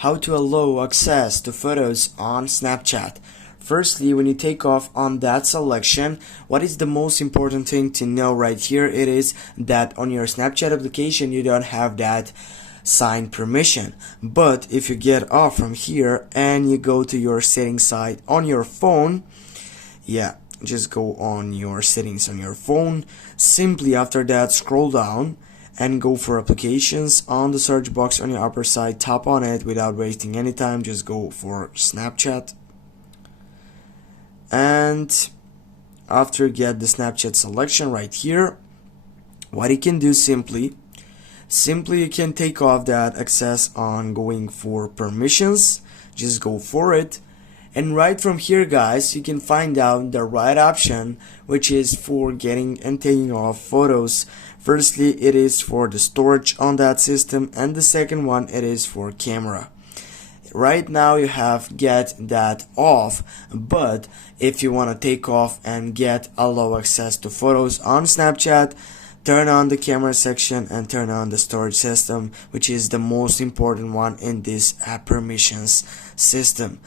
how to allow access to photos on Snapchat. Firstly, when you take off on that selection, what is the most important thing to know right here? It is that on your Snapchat application you don't have that sign permission. But if you get off from here and you go to your settings side on your phone, just go on your settings on your phone. Simply after that, scroll down and go for applications. On the search box on your upper side, tap on it without wasting any time. Just go for Snapchat, and after you get the Snapchat selection right here, what you can do simply you can take off that access on going for permissions. Just go for it. And right from here, guys, you can find out the right option, which is for getting and taking off photos. Firstly, it is for the storage on that system, and the second one, it is for camera. Right now you have get that off, but if you want to take off and get allow access to photos on Snapchat, turn on the camera section and turn on the storage system, which is the most important one in this app permissions system.